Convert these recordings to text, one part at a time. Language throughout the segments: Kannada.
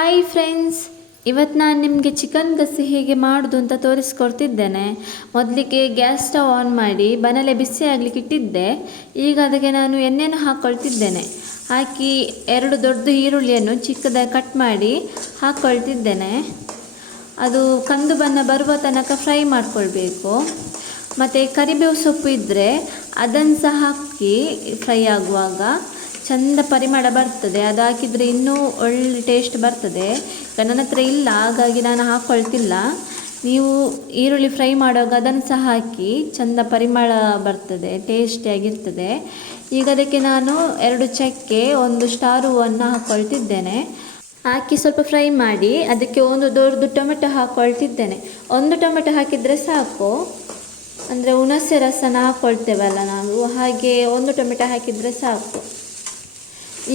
ಹಾಯ್ ಫ್ರೆಂಡ್ಸ್, ಇವತ್ತು ನಾನು ನಿಮಗೆ ಚಿಕನ್ ಗಸಿ ಹೇಗೆ ಮಾಡೋದು ಅಂತ ತೋರಿಸ್ಕೊಡ್ತಿದ್ದೇನೆ. ಮೊದಲಿಗೆ ಗ್ಯಾಸ್ ಸ್ಟವ್ ಆನ್ ಮಾಡಿ ಬನಲೆ ಬಿಸಿ ಆಗಲಿಕ್ಕೆ ಇಟ್ಟಿದ್ದೆ. ಈಗ ಅದಕ್ಕೆ ನಾನು ಎಣ್ಣೆಯನ್ನು ಹಾಕ್ಕೊಳ್ತಿದ್ದೇನೆ. ಹಾಕಿ 2 ದೊಡ್ಡ ಈರುಳ್ಳಿಯನ್ನು ಚಿಕ್ಕದಾಗಿ ಕಟ್ ಮಾಡಿ ಹಾಕ್ಕೊಳ್ತಿದ್ದೇನೆ. ಅದು ಕಂದು ಬಣ್ಣ ಬರುವ ತನಕ ಫ್ರೈ ಮಾಡಿಕೊಳ್ಬೇಕು. ಮತ್ತು ಕರಿಬೇವು ಸೊಪ್ಪು ಇದ್ದರೆ ಅದನ್ನು ಸಹ ಹಾಕಿ ಫ್ರೈ ಆಗುವಾಗ ಚಂದ ಪರಿಮಳ ಬರ್ತದೆ. ಅದು ಹಾಕಿದರೆ ಇನ್ನೂ ಒಳ್ಳೆ ಟೇಸ್ಟ್ ಬರ್ತದೆ. ನನ್ನ ಹತ್ರ ಇಲ್ಲ, ಹಾಗಾಗಿ ನಾನು ಹಾಕ್ಕೊಳ್ತಿಲ್ಲ. ನೀವು ಈರುಳ್ಳಿ ಫ್ರೈ ಮಾಡುವಾಗ ಅದನ್ನು ಸಹ ಹಾಕಿ ಚಂದ ಪರಿಮಳ ಬರ್ತದೆ, ಟೇಸ್ಟಿಯಾಗಿರ್ತದೆ. ಈಗ ಅದಕ್ಕೆ ನಾನು 2 ಚಕ್ಕೆ, 1 ಸ್ಟಾರ್ ಹೂವನ್ನು ಹಾಕ್ಕೊಳ್ತಿದ್ದೇನೆ. ಹಾಕಿ ಸ್ವಲ್ಪ ಫ್ರೈ ಮಾಡಿ ಅದಕ್ಕೆ 1 ದೊಡ್ಡ ಟೊಮೆಟೊ ಹಾಕ್ಕೊಳ್ತಿದ್ದೇನೆ. 1 ಟೊಮೆಟೊ ಹಾಕಿದರೆ ಸಾಕು, ಅಂದರೆ ಹುಣಸೆ ರಸನ ಹಾಕ್ಕೊಳ್ತೇವಲ್ಲ ನಾವು, ಹಾಗೆ 1 ಟೊಮೆಟೊ ಹಾಕಿದರೆ ಸಾಕು.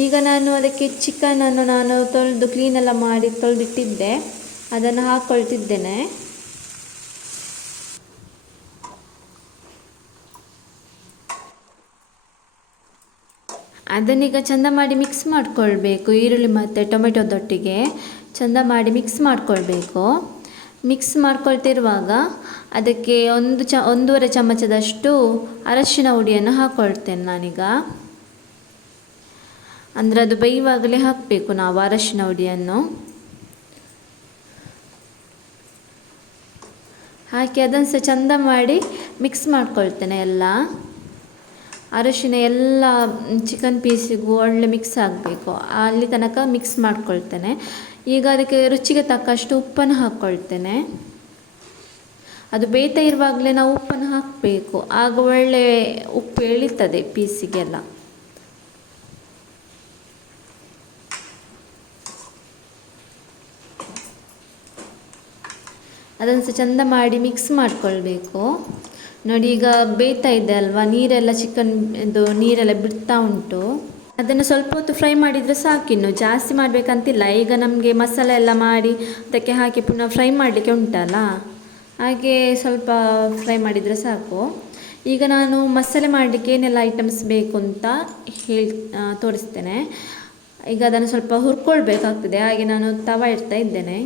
ಈಗ ನಾನು ಅದಕ್ಕೆ ಚಿಕನನ್ನು ನಾನು ತೊಳೆದು ಕ್ಲೀನೆಲ್ಲ ಮಾಡಿ ತೊಳೆದಿಟ್ಟಿದ್ದೆ, ಅದನ್ನು ಹಾಕ್ಕೊಳ್ತಿದ್ದೇನೆ. ಅದನ್ನೀಗ ಚಂದ ಮಾಡಿ ಮಿಕ್ಸ್ ಮಾಡಿಕೊಳ್ಬೇಕು. ಈರುಳ್ಳಿ ಮತ್ತು ಟೊಮೆಟೊದೊಟ್ಟಿಗೆ ಚಂದ ಮಾಡಿ ಮಿಕ್ಸ್ ಮಾಡಿಕೊಳ್ಬೇಕು. ಮಿಕ್ಸ್ ಮಾಡ್ಕೊಳ್ತಿರುವಾಗ ಅದಕ್ಕೆ 1.5 ಚಮಚದಷ್ಟು ಅರಶಿನ ಹುಡಿಯನ್ನು ಹಾಕ್ಕೊಳ್ತೇನೆ ನಾನೀಗ. ಅಂದರೆ ಅದು ಬೇಯುವಾಗಲೇ ಹಾಕಬೇಕು ನಾವು ಅರಶಿನ ಹುಡಿಯನ್ನು. ಹಾಕಿ ಅದನ್ನು ಸಹ ಚಂದ ಮಾಡಿ ಮಿಕ್ಸ್ ಮಾಡ್ಕೊಳ್ತೇನೆ. ಎಲ್ಲ ಅರಶಿನ ಎಲ್ಲ ಚಿಕನ್ ಪೀಸಿಗೂ ಒಳ್ಳೆ ಮಿಕ್ಸ್ ಆಗಬೇಕು, ಅಲ್ಲಿ ತನಕ ಮಿಕ್ಸ್ ಮಾಡ್ಕೊಳ್ತೇನೆ. ಈಗ ಅದಕ್ಕೆ ರುಚಿಗೆ ತಕ್ಕಷ್ಟು ಉಪ್ಪನ್ನು ಹಾಕ್ಕೊಳ್ತೇನೆ. ಅದು ಬೇಯ್ತಾ ಇರುವಾಗಲೇ ನಾವು ಉಪ್ಪನ್ನು ಹಾಕಬೇಕು, ಆಗ ಒಳ್ಳೆ ಉಪ್ಪು ಎಳೀತದೆ ಪೀಸಿಗೆಲ್ಲ. ಅದನ್ನು ಸಹ ಚಂದ ಮಾಡಿ ಮಿಕ್ಸ್ ಮಾಡಿಕೊಳ್ಬೇಕು. ನೋಡಿ, ಈಗ ಬೇಯ್ತಾ ಇದೆ ಅಲ್ವಾ, ನೀರೆಲ್ಲ ಚಿಕನ್ದು ನೀರೆಲ್ಲ ಬಿಡ್ತಾ ಉಂಟು. ಅದನ್ನು ಸ್ವಲ್ಪ ಹೊತ್ತು ಫ್ರೈ ಮಾಡಿದರೆ ಸಾಕಿನ್ನು, ಜಾಸ್ತಿ ಮಾಡಬೇಕಂತಿಲ್ಲ. ಈಗ ನಮಗೆ ಮಸಾಲೆ ಎಲ್ಲ ಮಾಡಿ ಅದಕ್ಕೆ ಹಾಕಿ ಪುನಃ ಫ್ರೈ ಮಾಡಲಿಕ್ಕೆ ಉಂಟಲ್ಲ, ಹಾಗೆ ಸ್ವಲ್ಪ ಫ್ರೈ ಮಾಡಿದರೆ ಸಾಕು. ಈಗ ನಾನು ಮಸಾಲೆ ಮಾಡಲಿಕ್ಕೆ ಏನೆಲ್ಲ ಐಟಮ್ಸ್ ಬೇಕು ಅಂತ ತೋರಿಸ್ತೇನೆ. ಈಗ ಅದನ್ನು ಸ್ವಲ್ಪ ಹುರ್ಕೊಳ್ಬೇಕಾಗ್ತದೆ, ಹಾಗೆ ನಾನು ತವ ಇಡ್ತಾ ಇದ್ದೇನೆ.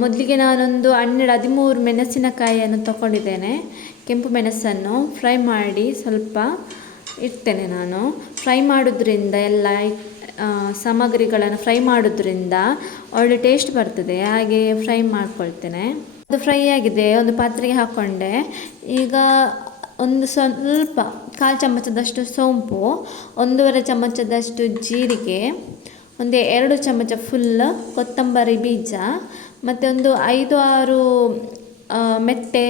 ಮೊದಲಿಗೆ ನಾನೊಂದು 12-13 ಮೆಣಸಿನಕಾಯಿಯನ್ನು ತಗೊಂಡಿದ್ದೇನೆ. ಕೆಂಪು ಮೆಣಸನ್ನು ಫ್ರೈ ಮಾಡಿ ಸ್ವಲ್ಪ ಇಡ್ತೇನೆ ನಾನು. ಫ್ರೈ ಮಾಡೋದ್ರಿಂದ ಎಲ್ಲ ಸಾಮಗ್ರಿಗಳನ್ನು ಫ್ರೈ ಮಾಡೋದ್ರಿಂದ ಒಳ್ಳೆ ಟೇಸ್ಟ್ ಬರ್ತದೆ, ಹಾಗೆ ಫ್ರೈ ಮಾಡ್ಕೊಳ್ತೇನೆ. ಅದು ಫ್ರೈ ಆಗಿದೆ, ಒಂದು ಪಾತ್ರೆಗೆ ಹಾಕ್ಕೊಂಡೆ. ಈಗ ಒಂದು ಸ್ವಲ್ಪ 1/4 ಚಮಚದಷ್ಟು ಸೋಂಪು, 1.5 ಚಮಚದಷ್ಟು ಜೀರಿಗೆ, ಒಂದು 2 ಚಮಚ ಫುಲ್ ಕೊತ್ತಂಬರಿ ಬೀಜ, ಮತ್ತು ಒಂದು 5-6 ಮೆಂತೆ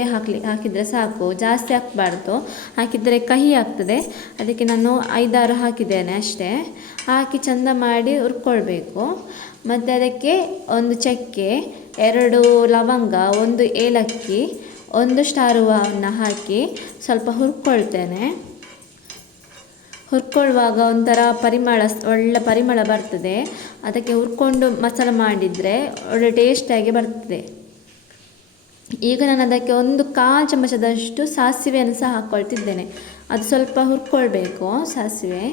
ಹಾಕಿದರೆ ಸಾಕು, ಜಾಸ್ತಿ ಹಾಕಬಾರ್ದು, ಹಾಕಿದರೆ ಕಹಿ ಆಗ್ತದೆ. ಅದಕ್ಕೆ ನಾನು 5-6 ಹಾಕಿದ್ದೇನೆ ಅಷ್ಟೇ. ಹಾಕಿ ಚಂದ ಮಾಡಿ ಹುರ್ಕೊಳ್ಬೇಕು. ಮತ್ತು ಅದಕ್ಕೆ 1 ಚಕ್ಕೆ, 2 ಲವಂಗ, 1 ಏಲಕ್ಕಿ, 1 ಸ್ಟಾರ್ ಹೂವನ್ನು ಹಾಕಿ ಸ್ವಲ್ಪ ಹುರ್ಕೊಳ್ತೇನೆ. ಹುರ್ಕೊಳ್ಳುವಾಗ ಒಂಥರ ಒಳ್ಳೆ ಪರಿಮಳ ಬರ್ತದೆ. ಅದಕ್ಕೆ ಹುರ್ಕೊಂಡು ಮಸಾಲೆ ಮಾಡಿದರೆ ಒಳ್ಳೆ ಟೇಸ್ಟಾಗಿ ಬರ್ತದೆ. ಈಗ ನಾನು ಅದಕ್ಕೆ 1/4 ಚಮಚದಷ್ಟು ಸಾಸಿವೆಯನ್ನು ಸಹ ಹಾಕ್ಕೊಳ್ತಿದ್ದೇನೆ. ಅದು ಸ್ವಲ್ಪ ಹುರ್ಕೊಳ್ಬೇಕು ಸಾಸಿವೆ.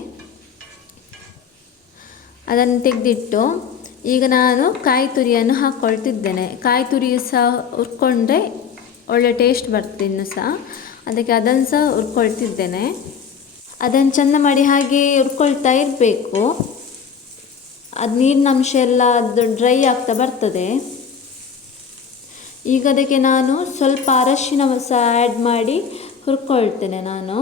ಅದನ್ನು ತೆಗೆದಿಟ್ಟು ಈಗ ನಾನು ಕಾಯಿ ತುರಿಯನ್ನು ಹಾಕ್ಕೊಳ್ತಿದ್ದೇನೆ. ಕಾಯಿ ತುರಿ ಸಹ ಹುರ್ಕೊಂಡ್ರೆ ಒಳ್ಳೆ ಟೇಸ್ಟ್ ಬರ್ತದೆ ಇನ್ನೂ ಸಹ. ಅದಕ್ಕೆ ಅದನ್ನು ಸಹ ಹುರ್ಕೊಳ್ತಿದ್ದೇನೆ. ಅದನ್ನು ಚೆಂದ ಮಾಡಿ ಹಾಗೆ ಹುರ್ಕೊಳ್ತಾ ಇರಬೇಕು. ಅದು ನೀರಿನ ಅಂಶ ಎಲ್ಲ ಅದು ಡ್ರೈ ಆಗ್ತಾ ಬರ್ತದೆ. ಈಗ ಅದಕ್ಕೆ ನಾನು ಸ್ವಲ್ಪ ಅರಶಿನ ಸಹ ಆ್ಯಡ್ ಮಾಡಿ ಹುರ್ಕೊಳ್ತೇನೆ ನಾನು.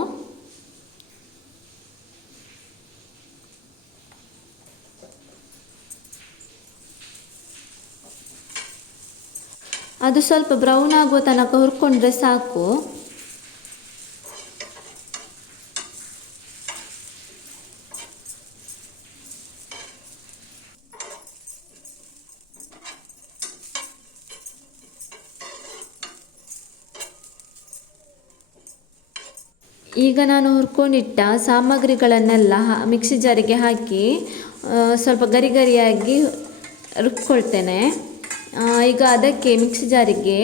ಅದು ಸ್ವಲ್ಪ ಬ್ರೌನ್ ಆಗುವ ತನಕ ಹುರ್ಕೊಂಡ್ರೆ ಸಾಕು. ಈಗ ನಾನು ಹುರ್ಕೊಂಡಿಟ್ಟ ಸಾಮಗ್ರಿಗಳನ್ನೆಲ್ಲ ಮಿಕ್ಸಿ ಜಾರಿಗೆ ಹಾಕಿ ಸ್ವಲ್ಪ ಗರಿಯಾಗಿ ರುಬ್ಕೊಳ್ತೇನೆ. ಈಗ ಅದಕ್ಕೆ ಮಿಕ್ಸಿ ಜಾರಿಗೆ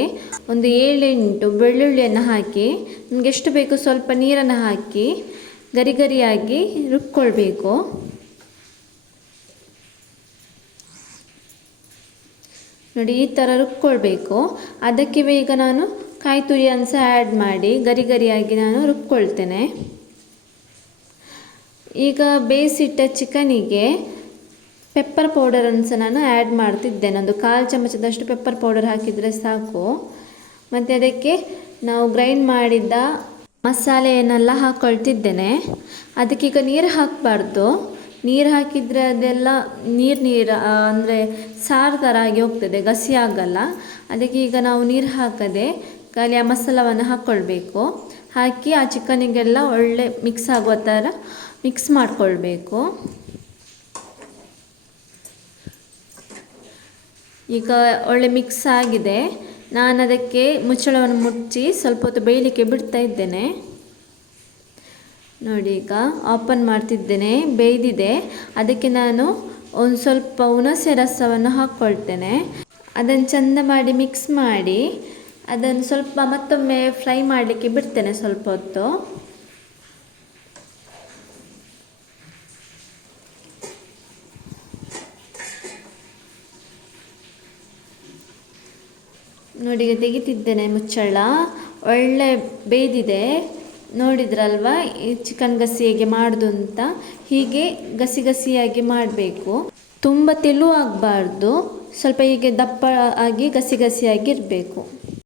ಒಂದು 7-8 ಬೆಳ್ಳುಳ್ಳಿಯನ್ನು ಹಾಕಿ, ನಿಮಗೆ ಎಷ್ಟು ಬೇಕು ಸ್ವಲ್ಪ ನೀರನ್ನು ಹಾಕಿ ಗರಿಯಾಗಿ ರುಬ್ಕೊಳ್ಬೇಕು. ನೋಡಿ ಈ ಥರ ರುಬ್ಕೊಳ್ಬೇಕು. ಅದಕ್ಕೆ ಈಗ ನಾನು ಕಾಯಿ ತುರಿಯನ್ನು ಸಹ ಆ್ಯಡ್ ಮಾಡಿ ಗರಿ ಗರಿಯಾಗಿ ನಾನು ರುಬ್ಕೊಳ್ತೇನೆ. ಈಗ ಬೇಯಿಸಿಟ್ಟ ಚಿಕನಿಗೆ ಪೆಪ್ಪರ್ ಪೌಡರನ್ನು ಸಹ ನಾನು ಆ್ಯಡ್ ಮಾಡ್ತಿದ್ದೇನೆ. ಒಂದು 1/4 ಚಮಚದಷ್ಟು ಪೆಪ್ಪರ್ ಪೌಡರ್ ಹಾಕಿದರೆ ಸಾಕು. ಮತ್ತು ಅದಕ್ಕೆ ನಾವು ಗ್ರೈಂಡ್ ಮಾಡಿದ್ದ ಮಸಾಲೆಯನ್ನೆಲ್ಲ ಹಾಕ್ಕೊಳ್ತಿದ್ದೇನೆ. ಅದಕ್ಕೀಗ ನೀರು ಹಾಕಬಾರ್ದು. ನೀರು ಹಾಕಿದರೆ ಅದೆಲ್ಲ ನೀರು ಅಂದರೆ ಸಾರು ಥರ ಆಗಿ ಹೋಗ್ತದೆ, ಗಸಿ ಆಗಲ್ಲ. ಅದಕ್ಕೆ ಈಗ ನಾವು ನೀರು ಹಾಕದೆ ಖಾಲಿ ಆ ಮಸಾಲವನ್ನು ಹಾಕ್ಕೊಳ್ಬೇಕು. ಹಾಕಿ ಆ ಚಿಕನಿಗೆಲ್ಲ ಒಳ್ಳೆ ಮಿಕ್ಸ್ ಆಗುವ ಥರ ಮಿಕ್ಸ್ ಮಾಡಿಕೊಳ್ಬೇಕು. ಈಗ ಒಳ್ಳೆ ಮಿಕ್ಸ್ ಆಗಿದೆ. ನಾನು ಅದಕ್ಕೆ ಮುಚ್ಚಳವನ್ನು ಮುಚ್ಚಿ ಸ್ವಲ್ಪ ಹೊತ್ತು ಬೇಯಲಿಕ್ಕೆ ಬಿಡ್ತಾ ಇದ್ದೇನೆ. ನೋಡಿ ಈಗ ಓಪನ್ ಮಾಡ್ತಿದ್ದೇನೆ, ಬೇಯ್ದಿದೆ. ಅದಕ್ಕೆ ನಾನು ಒಂದು ಸ್ವಲ್ಪ ಹುಣಸೆ ರಸವನ್ನು ಹಾಕ್ಕೊಳ್ತೇನೆ. ಅದನ್ನು ಚೆಂದ ಮಾಡಿ ಮಿಕ್ಸ್ ಮಾಡಿ ಅದನ್ನು ಸ್ವಲ್ಪ ಮತ್ತೊಮ್ಮೆ ಫ್ರೈ ಮಾಡಲಿಕ್ಕೆ ಬಿಡ್ತೇನೆ ಸ್ವಲ್ಪ ಹೊತ್ತು. ನೋಡಿ ಈಗ ತೆಗಿತಿದ್ದೇನೆ ಮುಚ್ಚಳ. ಒಳ್ಳೆ ಬೇಯ್ದಿದೆ. ನೋಡಿದ್ರಲ್ವ ಈ ಚಿಕನ್ ಗಸಿ ಹೇಗೆ ಮಾಡೋದು ಅಂತ. ಹೀಗೆ ಗಸಿ ಗಸಿಯಾಗಿ ಮಾಡಬೇಕು. ತುಂಬ ತೆಳು ಆಗಬಾರ್ದು, ಸ್ವಲ್ಪ ಹೀಗೆ ದಪ್ಪ ಆಗಿ ಗಸಿ ಗಸಿಯಾಗಿ ಇರಬೇಕು.